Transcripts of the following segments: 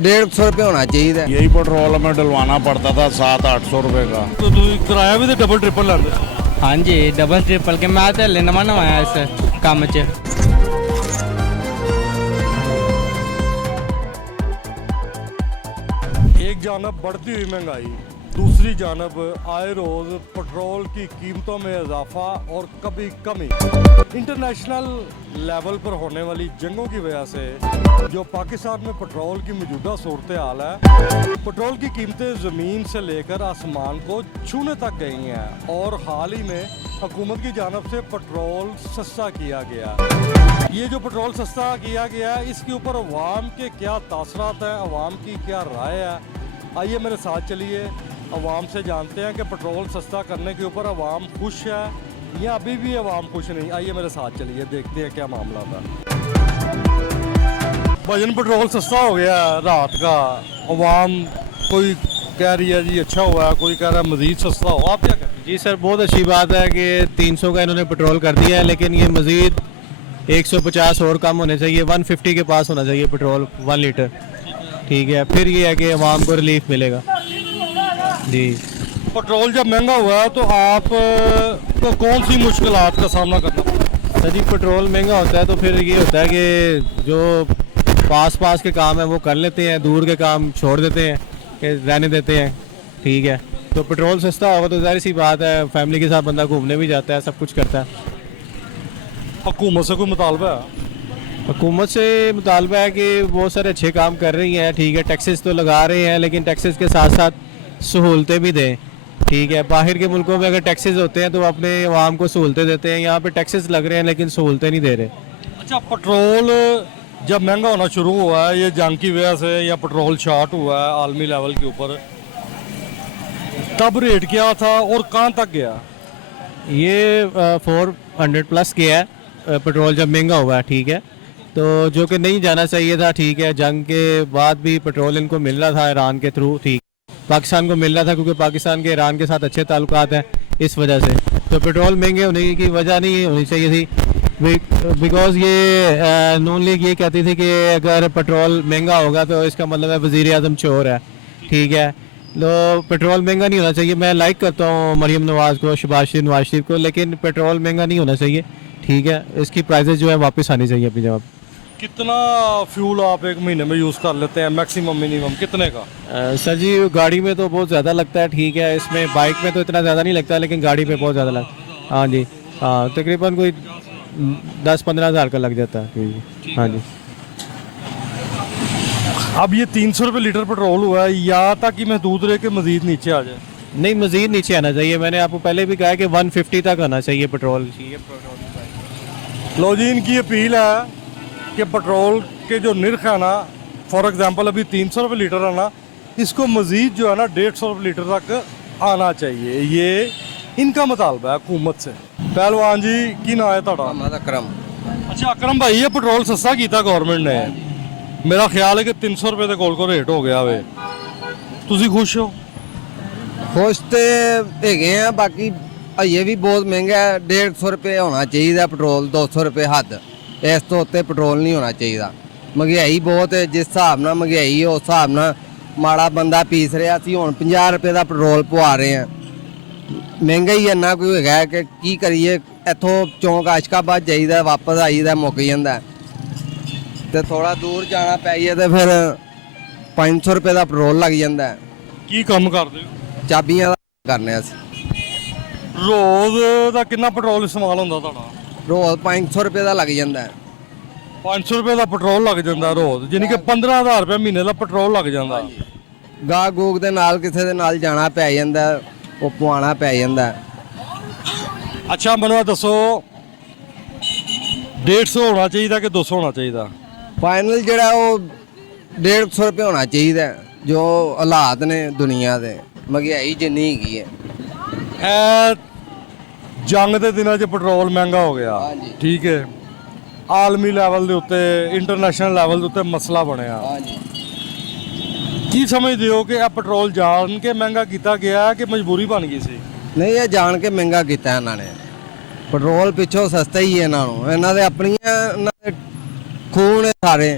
150 होना चाहिए। यही पेट्रोल में डलवाना पड़ता था 700-800 रुपए का। तो किराया भी तो डबल ट्रिपल लैंदे। हाँ जी डबल ट्रिपल के मैं तो हले नवा नवा आया इस काम च। एक जानब बढ़ती हुई महंगाई, दूसरी जानब आए रोज पेट्रोल की कीमतों में इजाफा और कभी कमी। इंटरनेशनल लेवल पर होने वाली जंगों की वजह से जो पाकिस्तान में पेट्रोल की मौजूदा सूरत हाल है, पेट्रोल की कीमतें ज़मीन से लेकर आसमान को छूने तक गई हैं और हाल ही में हुकूमत की जानब से पेट्रोल सस्ता किया गया। ये जो पेट्रोल सस्ता किया गया है, इसके ऊपर अवाम के क्या तासरात हैं, अवाम की क्या राय है, आइए मेरे साथ चलिए अवाम से जानते हैं कि पेट्रोल सस्ता करने के ऊपर अवाम खुश है या अभी भी अवाम खुश नहीं। आइए मेरे साथ चलिए देखते हैं क्या मामला था। भजन पेट्रोल सस्ता हो गया रात का, अवाम कोई कह रही है जी अच्छा हुआ है, कोई कह रहा है मज़ीद सस्ता हो, आप क्या कहें? जी सर बहुत अच्छी बात है कि 300 का इन्होंने पेट्रोल कर दिया है, लेकिन ये मज़ीद 150 और कम होने चाहिए, 150 के पास होना चाहिए पेट्रोल 1 लीटर। ठीक है, फिर ये है कि आवाम को रिलीफ मिलेगा जी। पेट्रोल जब महंगा हुआ है तो आप को कौन सी मुश्किलात का सामना करना पड़ता है? सर जी पेट्रोल महंगा होता है तो फिर ये होता है कि जो पास के काम है वो कर लेते हैं, दूर के काम छोड़ देते हैं कि रहने देते हैं। ठीक है, तो पेट्रोल सस्ता होगा तो ज़ाहिर सी बात है फैमिली के साथ बंदा घूमने भी जाता है, सब कुछ करता है। हुकूमत से कोई मुतालबा है? हुकूमत से मुतालबा है कि बहुत सारे अच्छे काम कर रही हैं। ठीक है, टैक्सेस तो लगा रहे हैं, लेकिन टैक्सेस के साथ साथ सहूलतें भी दें। ठीक है, बाहर के मुल्कों में अगर टैक्सेस होते हैं तो अपने अवाम को सहूलतें देते हैं, यहाँ पे टैक्सेस लग रहे हैं लेकिन सहूलतें नहीं दे रहे। अच्छा, पेट्रोल जब महंगा होना शुरू हुआ है ये जंग की वजह से या पेट्रोल शॉर्ट हुआ है आलमी लेवल के ऊपर, तब रेट क्या था और कहाँ तक गया? ये 400 प्लस गया है पेट्रोल जब महंगा हुआ है। ठीक है, तो जो कि नहीं जाना चाहिए था। ठीक है, जंग के बाद भी पेट्रोल इनको मिल रहा था ईरान के थ्रू। ठीक, पाकिस्तान को मिल रहा था क्योंकि पाकिस्तान के ईरान के साथ अच्छे ताल्लुकात हैं, इस वजह से तो पेट्रोल महंगे होने की वजह नहीं होनी चाहिए थी। बिकॉज ये नून लीग ये कहती थी कि अगर पेट्रोल महंगा होगा तो इसका मतलब है वज़ीर आज़म चोर है। ठीक है, तो पेट्रोल महंगा नहीं होना चाहिए। मैं लाइक करता हूँ मरीम नवाज़ को, शहबाज शरीफ, नवाज शरीफ को, लेकिन पेट्रोल महंगा नहीं होना चाहिए। ठीक है, इसकी प्राइसेस जो है वापस आनी चाहिए अपनी जगह। कितना फ्यूल आप एक महीने में यूज़ कर लेते हैं, मैक्सिमम मिनिमम कितने का? सर जी गाड़ी में तो बहुत ज़्यादा लगता है। ठीक है, इसमें बाइक में तो इतना ज़्यादा नहीं लगता, लेकिन गाड़ी पे बहुत ज़्यादा लगता। हाँ जी, हाँ तकरीबन कोई 10-15 हज़ार का लग जाता है। हाँ जी। अब ये 300 रुपये लीटर पेट्रोल हुआ है, या तक कि महदूद रहे कि मज़ीद नीचे आ जाए? नहीं, मज़ीद नीचे आना चाहिए। मैंने आपको पहले भी कहा कि 150 तक आना चाहिए पेट्रोल। लो जी, इनकी अपील है कि पेट्रोल के जो निर्ख है ना, फॉर एग्जांपल अभी 300 रुपये लीटर है ना, इसको मज़ीद जो है ना 150 रुपये लीटर तक आना चाहिए। ये इनका मुतालबा है हुकूमत से। पहलवान जी की ना है ਤੁਹਾਡਾ? अकरम। अच्छा अकरम भाई, ये पेट्रोल सस्ता किया गवर्नमेंट ने, मेरा ख्याल है कि 300 रुपये के कोल रेट हो गया वे, तुसी खुश हो? खुश तो है, बाकी ये भी बहुत महंगा है। 150 रुपये होना चाहिए पेट्रोल, 200 रुपये हद, इस तो उत्ते पेट्रोल नहीं होना चाहिए। महंगाई बहुत है, जिस हिसाब ਨਾਲ महंगाई उस हिसाब ਨਾਲ माड़ा बंदा पीस रहा सी, हुण 50 रुपये का पेट्रोल पवा रहे हैं। महंगाई इन्ना कोई है कि की करिए, इतों चौंक आशकाबाद जाइदा, वापस आईदा, मुक जाता तो थोड़ा दूर जाना पाइए तो फिर 500 रुपये का पेट्रोल लग जाता है। की काम करते हो? चाबियां करने अस रोज़ का कितना पेट्रोल इस्तेमाल होता ਤੁਹਾਡਾ? रोज 500 रुपये का लग जाता है। 500 रुपये का पेट्रोल लग जाता रोज़, यानी कि 15,000 रुपये महीने का पेट्रोल लग जाता। गाह गूग दे नाल किसी दे नाल जाना पै जांदा, वो पवाना पै जांदा। अच्छा मैनू दसो 150 होना चाहिए कि 200 होना चाहिए? फाइनल जड़ा वो 150 रुपये होना चाहिए। जो हालात ने दुनिया के, महंगाई जिन्नी हैगी है। जंग के दिनों पेट्रोल महंगा हो गया, ठीक है, आलमी लैवल के उत्ते, इंटरनेशनल लैवल के उत्ते मसला बनया। की समझते हो कि यह पेट्रोल जान के महंगा किया गया कि मजबूरी बन गई सी? नहीं, ये जान के महंगा किया इन्होंने। पेट्रोल पिछों सस्ता ही है, इन्हों अपनियां खून है सारे।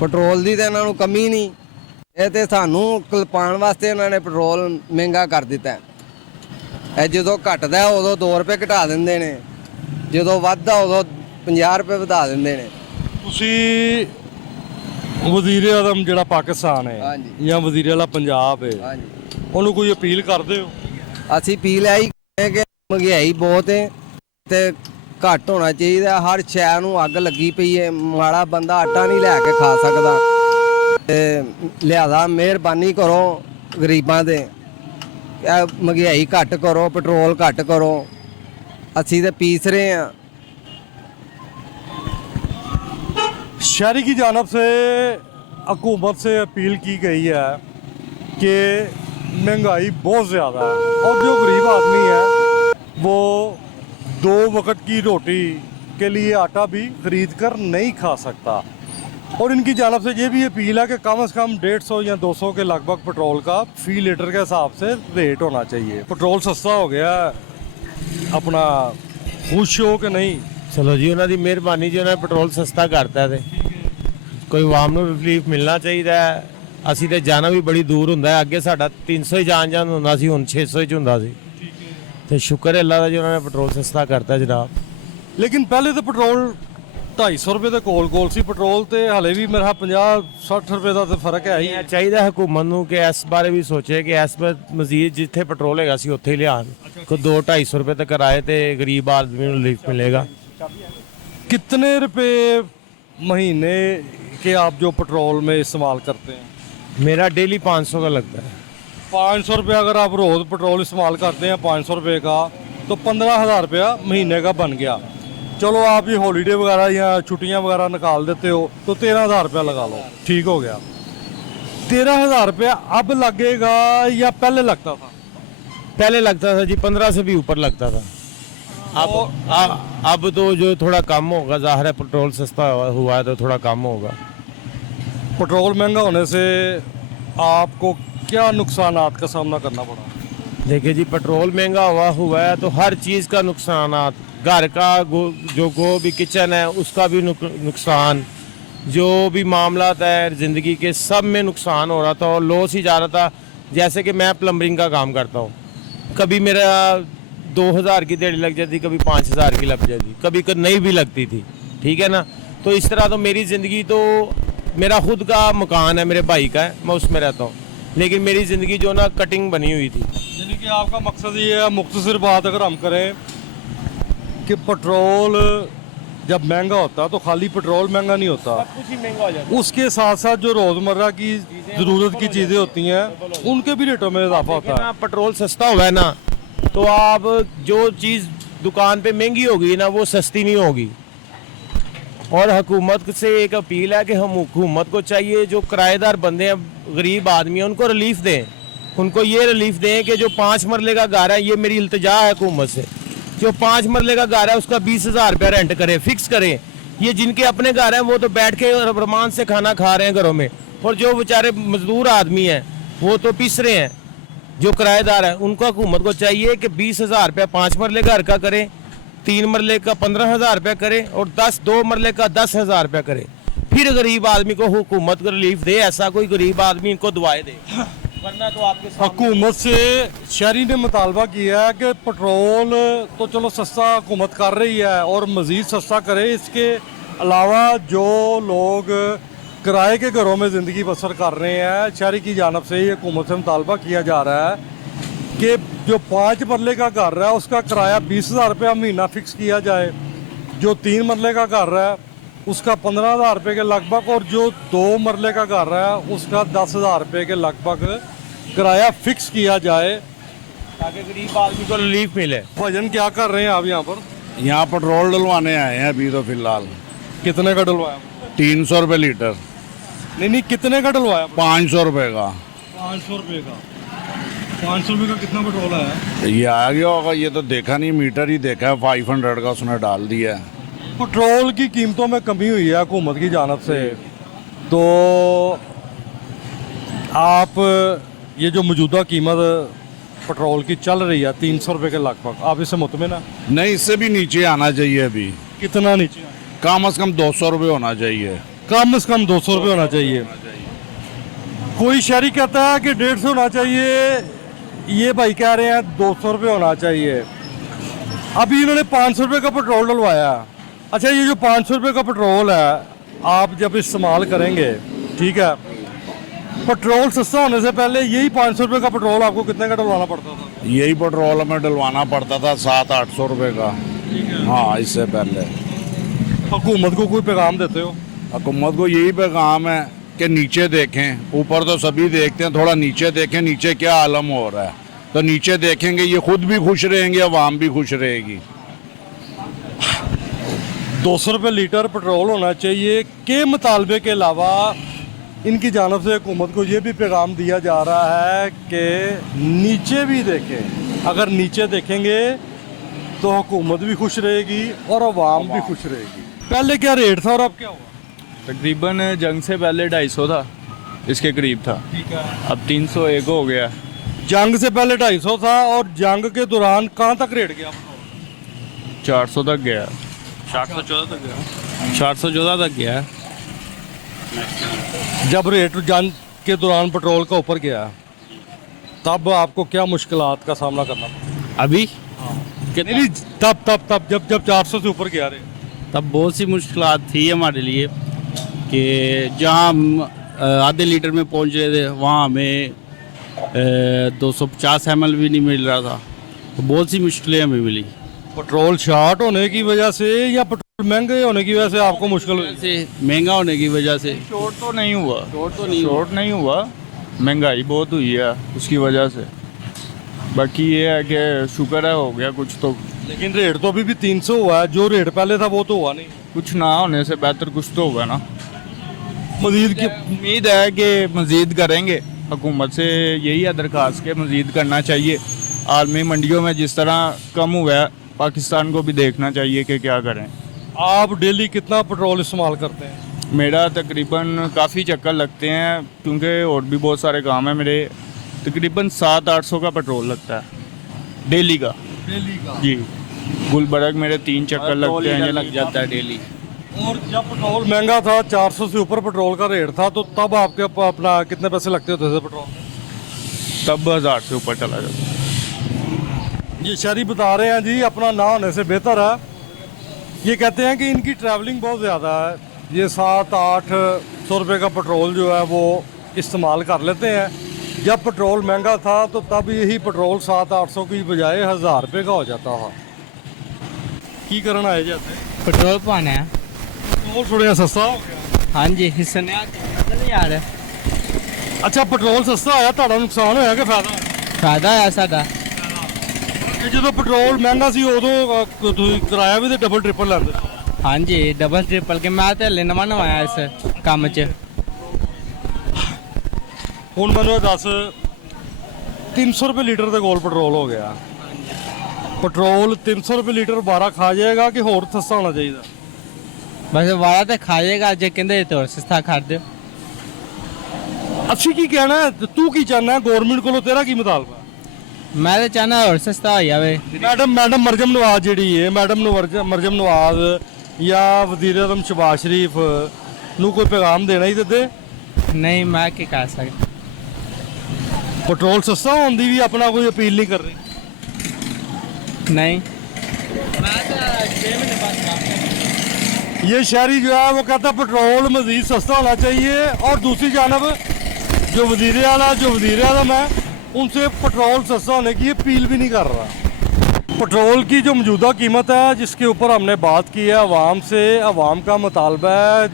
ਪੈਟਰੋਲ ਦੀ ਤਾਂ ਇਹਨਾਂ ਨੂੰ ਕਮੀ ਨਹੀਂ, ਇਹ ਤੇ ਸਾਨੂੰ ਕਲਪਾਉਣ ਵਾਸਤੇ ਇਹਨਾਂ ਨੇ ਪੈਟਰੋਲ ਮਹਿੰਗਾ ਕਰ ਦਿੱਤਾ ਹੈ। ਇਹ ਜਦੋਂ ਘਟਦਾ ਹੈ ਉਦੋਂ 2 ਰੁਪਏ ਘਟਾ ਦਿੰਦੇ ਨੇ, ਜਦੋਂ ਵੱਧਦਾ ਉਦੋਂ 50 ਰੁਪਏ ਵਧਾ ਦਿੰਦੇ ਨੇ। ਤੁਸੀਂ ਵਜ਼ੀਰ ਆਜ਼ਮ ਜਿਹੜਾ ਪਾਕਿਸਤਾਨ ਹੈ ਹਾਂਜੀ। ਜਾਂ ਵਜ਼ੀਰ ਆਲਾ ਪੰਜਾਬ ਹੈ, ਹਾਂਜੀ, ਉਹਨੂੰ ਕੋਈ ਅਪੀਲ ਕਰਦੇ ਹੋ? ਅਸੀਂ ਅਪੀਲ ਇਹੀ ਕਰਦੇ ਕਿ ਮਹਿੰਗਾਈ ਬਹੁਤ ਹੈ ਤੇ ਘੱਟ ਹੋਣਾ ਚਾਹੀਦਾ। ਹਰ ਸ਼ੈ ਨੂੰ ਅੱਗ ਲੱਗੀ ਪਈ ਹੈ, ਮਾੜਾ ਬੰਦਾ ਆਟਾ ਨਹੀਂ ਲੈ ਕੇ ਖਾ ਸਕਦਾ ਤੇ ਲਿਆਦਾ ਮਿਹਰਬਾਨੀ ਕਰੋ ਗਰੀਬਾਂ ਦੇ, ਇਹ ਮਹਿੰਗਾਈ ਘੱਟ ਕਰੋ, ਪੈਟਰੋਲ ਘੱਟ ਕਰੋ, ਅਸੀਂ ਤੇ ਪੀਸ ਰਹੇ ਹਾਂ। शहरी की जानब से हुकूमत से अपील की गई है कि महंगाई बहुत ज़्यादा है और जो गरीब आदमी है वो 2 वक्त की रोटी के लिए आटा भी ख़रीद कर नहीं खा सकता। और इनकी जानब से ये भी अपील है कि कम से कम 150 या 200 के लगभग पेट्रोल का फ़ी लीटर के हिसाब से रेट होना चाहिए। पेट्रोल सस्ता हो गया, अपना खुश हो कि नहीं? ਚਲੋ ਜੀ, ਉਹਨਾਂ ਦੀ ਮਿਹਰਬਾਨੀ ਜੀ, ਉਹਨਾਂ ਨੇ ਪੈਟਰੋਲ ਸਸਤਾ ਕਰਤਾ ਤੇ ਕੋਈ ਆਵਾਮ ਨੂੰ ਰਿਲੀਫ ਮਿਲਣਾ ਚਾਹੀਦਾ ਹੈ। ਅਸੀਂ ਤੇ ਜਾਣਾ ਵੀ ਬੜੀ ਦੂਰ ਹੁੰਦਾ ਹੈ, ਅੱਗੇ ਸਾਡਾ 300 ਹੀ ਜਾਣ ਹੁੰਦਾ ਸੀ, ਹੁਣ 600 ਹੀ ਹੁੰਦਾ ਸੀ ਤੇ ਸ਼ੁਕਰ ਹੈ ਅੱਲਾ ਦਾ ਜੀ, ਉਹਨਾਂ ਨੇ ਪੈਟਰੋਲ ਸਸਤਾ ਕਰਤਾ ਜਨਾਬ। लेकिन पहले तो पेट्रोल 250 रुपए ਦੇ ਕੋਲ ਸੀ पेट्रोल ਤੇ ਹਲੇ ਵੀ ਮੇਰਾ 50-60 ਰੁਪਏ ਦਾ ਤਾਂ ਫਰਕ ਹੈ ਹੀ। ਇਹ ਚਾਹੀਦਾ ਹਕੂਮਤ ਨੂੰ ਕਿ ਇਸ ਬਾਰੇ ਵੀ ਸੋਚੇ ਕਿ ਇਸ ਵਾਰ ਮਜ਼ੀਦ ਜਿੱਥੇ ਪੈਟਰੋਲ ਹੈਗਾ ਸੀ ਉੱਥੇ ਹੀ ਲਿਆਉਣ, ਕੋਈ 200-250 ਰੁਪਏ ਤੱਕ ਕਿਰਾਏ ਤੇ ਗਰੀਬ ਆਦਮੀ ਨੂੰ ਰਿਲੀਫ ਮਿਲੇਗਾ। कितने रुपए महीने के आप जो पेट्रोल में इस्तेमाल करते हैं? मेरा डेली 500 का लगता है। 500 रुपये अगर आप रोज़ पेट्रोल इस्तेमाल करते हैं 500 रुपये का, तो 15,000 रुपया महीने का बन गया। चलो आप ये हॉलीडे वगैरह या छुट्टियां वगैरह निकाल देते हो तो 13,000 रुपया लगा लो, ठीक हो गया। 13,000 रुपया अब लगेगा या पहले लगता था? पहले लगता था जी 15 से भी ऊपर लगता था। अब तो जो थोड़ा कम होगा, जाहिर है पेट्रोल सस्ता हुआ है तो थोड़ा कम होगा। पेट्रोल महंगा होने से आपको क्या नुकसानात का सामना करना पड़ा? देखिए जी, पेट्रोल महंगा हुआ है तो हर चीज़ का नुकसानात, घर का जो भी किचन है उसका भी नुकसान, जो भी मामला है ज़िंदगी के सब में नुकसान हो रहा था और लॉस ही जा रहा था। जैसे कि मैं प्लम्बरिंग का काम करता हूँ, कभी मेरा 2,000 की दिहाड़ी लग जाती, कभी 5,000 की लग जाती, कभी नहीं भी लगती थी, ठीक है ना। तो इस तरह तो मेरी ज़िंदगी, तो मेरा खुद का मकान है, मेरे भाई का है, मैं उसमें रहता हूँ, लेकिन मेरी ज़िंदगी जो ना कटिंग बनी हुई थी। यानी कि आपका मकसद ये है, मुख्तसर बात अगर हम करें कि पेट्रोल जब महंगा होता है तो खाली पेट्रोल महंगा नहीं होता, कुछ ही महंगा हो जाता उसके साथ साथ जो रोज़मर्रा की ज़रूरत की चीज़ें होती हैं उनके भी रेटों में इजाफा होता है। पेट्रोल सस्ता हुआ है ना, तो आप जो चीज़ दुकान पे महंगी होगी ना वो सस्ती नहीं होगी। और हुकूमत से एक अपील है कि हम हुकूमत को चाहिए जो किराएदार बंदे हैं, गरीब आदमी हैं, उनको रिलीफ दें, उनको ये रिलीफ दें कि जो 5 मरले का घर है, ये मेरी इल्तिजा है हुकूमत से, जो 5 मरले का घर है उसका 20,000 रुपया रेंट करें, फिक्स करें। ये जिनके अपने घर हैं वो तो बैठ के रमान से खाना खा रहे हैं घरों में, और जो बेचारे मजदूर आदमी हैं वो तो पिस रहे हैं। जो किराएदार हैं उनको हुकूमत को चाहिए कि 20,000 रुपया 5 मरले घर का करें, 3 मरले का 15,000 रुपया करें और 2 मरले का 10,000 रुपया करें। फिर गरीब आदमी को हुकूमत को रिलीफ दे, ऐसा कोई गरीब आदमी इनको दुआएं दे, वरना तो आपके हुकूमत से शहरी ने मुतालबा किया है कि पेट्रोल तो चलो सस्ता हुकूमत कर रही है और मज़ीद सस्ता करे, इसके अलावा जो लोग किराए के घरों में ज़िंदगी बसर कर रहे हैं, शहरी की जानब से ये हुकूमत से मुतालबा किया जा रहा है कि जो 5 मरले का घर है उसका किराया 20,000 रुपया महीना फ़िक्स किया जाए, जो 3 मरले का घर है उसका 15,000 रुपये के लगभग, और जो 2 मरले का घर है उसका 10,000 रुपये के लगभग किराया फिक्स किया जाए ताकि गरीब आदमी को रिलीफ मिले। भजन क्या कर रहे हैं आप यहाँ पर? यहाँ पेट्रोल डलवाने आए हैं अभी तो फिलहाल। कितने का डलवाया? 300 रुपये लीटर। नहीं, कितने का डलवाया? 500 रुपये का। 500 रुपये का। 500 रुपये का कितना पेट्रोल है? ये आ गया होगा, ये तो देखा नहीं, मीटर ही देखा है, 500 का उसने डाल दिया है। पेट्रोल की कीमतों में कमी हुई है हुकूमत की जानब से, तो आप ये जो मौजूदा कीमत पेट्रोल की चल रही है 300 रुपये के लगभग, आप इससे मुतमिन है? नहीं, इससे भी नीचे आना चाहिए अभी। कितना नीचे? कम से कम 200 रुपये होना चाहिए। कम से कम 200 रुपये होना चाहिए। कोई शहरी कहता है कि 150 होना चाहिए, ये भाई कह रहे हैं 200 रुपये होना चाहिए। अभी इन्होंने 500 रुपये का पेट्रोल डलवाया। अच्छा, ये जो 500 रुपये का पेट्रोल है, आप जब इस्तेमाल करेंगे, ठीक है, पेट्रोल सस्ता होने से पहले यही 500 रुपये का पेट्रोल आपको कितने का डलवाना पड़ता था? यही पेट्रोल हमें डलवाना पड़ता था 700-800 रुपये का। हाँ, इससे पहले। हुकूमत को कोई पैगाम देते हो? हुकूमत को यही पैगाम है कि नीचे देखें, ऊपर तो सभी देखते हैं, थोड़ा नीचे देखें, नीचे क्या आलम हो रहा है। तो नीचे देखेंगे, ये खुद भी खुश रहेंगे, अवाम भी खुश रहेगी। 200 रुपये लीटर पेट्रोल होना चाहिए के मुतालबे के अलावा इनकी जानब से हुकूमत को ये भी पैगाम दिया जा रहा है कि नीचे भी देखें। अगर नीचे देखेंगे तो हुकूमत भी खुश रहेगी और अवाम भी खुश रहेगी। पहले क्या रेट था और अब क्या हुआ? तकरीबन जंग से पहले 250 था, इसके करीब था। ठीक है। अब 301 हो गया। जंग से पहले 250 था और जंग के दौरान कहाँ तक रेट गया? 400 तक गया। 414 तक गया, 414 तक गया। जब रेट जंग के दौरान पेट्रोल का ऊपर गया, तब आपको क्या मुश्किलात का सामना करना पड़ा? अभी नहीं, तब जब 400 से ऊपर गया रेट, तब बहुत सी मुश्किलात थी हमारे लिए कि जहाँ हम आधे लीटर में पहुँच रहे थे, वहाँ हमें 250 ml भी नहीं मिल रहा था। तो बहुत सी मुश्किलें हमें मिली। पेट्रोल शॉर्ट होने की वजह से या पेट्रोल महंगे होने की वजह से आपको मुश्किल हुई? से महंगा होने की वजह से। शॉर्ट तो नहीं हुआ, शॉर्ट नहीं हुआ, महंगाई बहुत हुई है उसकी वजह से। बाकी ये है कि शुक्र है हो गया कुछ तो। लेकिन रेट तो अभी भी 300 हुआ है, जो रेट पहले था वो तो हुआ नहीं। कुछ ना होने से बेहतर कुछ तो होगा ना। मजीद की उम्मीद है कि मज़ीद करेंगे। हुकूमत से यही है दरख्वास्त के मज़ीद करना चाहिए। आलमी मंडियों में जिस तरह कम हुआ है, पाकिस्तान को भी देखना चाहिए कि क्या करें। आप डेली कितना पेट्रोल इस्तेमाल करते हैं? मेरा तकरीबन काफ़ी चक्कर लगते हैं क्योंकि और भी बहुत सारे काम हैं मेरे। तकरीबन 700-800 का पेट्रोल लगता है डेली का। जी, गुलबर्ग मेरे 3 चक्कर लगते हैं। लग जाता है डेली। और जब पेट्रोल महंगा था, 400 से ऊपर पेट्रोल का रेट था, तो तब आपके अपना कितने पैसे लगते होते थे पेट्रोल? तब 1000 से ऊपर चला जाता। ये शहरी बता रहे हैं जी, अपना ना होने से बेहतर है। ये कहते हैं कि इनकी ट्रैवलिंग बहुत ज़्यादा है, ये 700-800 रुपये का पेट्रोल जो है वो इस्तेमाल कर लेते हैं। जब पेट्रोल महंगा था तो तब यही पेट्रोल 700-800 की बजाय 1000 रुपये का हो जाता था। की करना आए जाते पेट्रोल पाना है। पेट्रोल थोड़ा सस्ता हो गया। हाँ जी, हिस्सा नहीं आ रहा। अच्छा, पेट्रोल सस्ता आया, ਤੁਹਾਡਾ नुकसान होया कि फायदा? फायदा है साਡਾ। ਜਦੋਂ पेट्रोल महंगा सी उदों ਤੁਸੀਂ ਕਿਰਾਇਆ ਵੀ ਤੇ ਡਬਲ ਟ੍ਰਿਪਲ ਲੈਂਦੇ? हाँ जी, डबल ट्रिपल के। मैं तो हले नवा आया इस काम च। ਹੁਣ ਮੈਨੂੰ ਇਹ ਦੱਸ, 300 रुपये लीटर ਦੇ ਕੋਲ पेट्रोल हो गया। पेट्रोल 300 रुपये लीटर 12 खा जाएगा कि होर सस्ता होना चाहिए? बस वाला तो खा जाएगा, जे कहते तो और सस्ता कर दो। अच्छी की कहना है, तू की चाहना है गवर्नमेंट को, तेरा की मुतालबा? मैं तो चाहना और सस्ता हो जाए। मैडम मरजम नवाज जी है, मैडम मरजम नवाज या वजीर आज़म शहबाज शरीफ नू कोई पैगाम देना ही दे? नहीं, मैं क्या कर सकता। पेट्रोल सस्ता होने की भी अपना कोई अपील नहीं कर रही? नहीं, ये शहरी जो है वो कहता है पेट्रोल मज़ीद सस्ता होना चाहिए, और दूसरी जानब जो वजीर आज़म है उनसे पेट्रोल सस्ता होने की अपील भी नहीं कर रहा। पेट्रोल की जो मौजूदा कीमत है जिसके ऊपर हमने बात की है आवाम से, आवाम का मुतालबा है,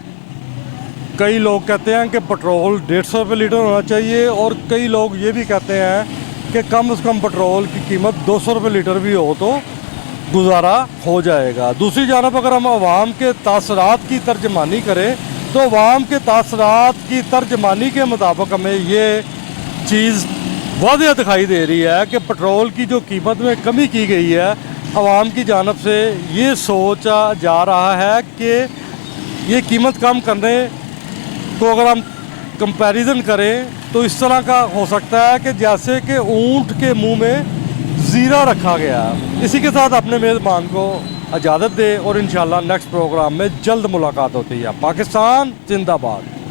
कई लोग कहते हैं कि पेट्रोल 150 रुपये लीटर होना चाहिए, और कई लोग ये भी कहते हैं कि कम से कम पेट्रोल की कीमत 200 रुपये लीटर भी हो तो गुजारा हो जाएगा। दूसरी जानब अगर हम आवाम के तासरात की तर्जमानी करें तो आवाम के तासरात की तर्जमानी के मुताबिक हमें ये चीज़ वाज़ेह दिखाई दे रही है कि पेट्रोल की जो कीमत में कमी की गई है, आवाम की जानब से ये सोचा जा रहा है कि ये कीमत कम करने को अगर हम कंपैरिजन करें तो इस तरह का हो सकता है कि जैसे कि ऊंट के मुंह में ज़ीरा रखा गया। इसी के साथ अपने मेज़बान को इजाज़त दे और इंशाल्लाह नेक्स्ट प्रोग्राम में जल्द मुलाकात होती है। पाकिस्तान जिंदाबाद।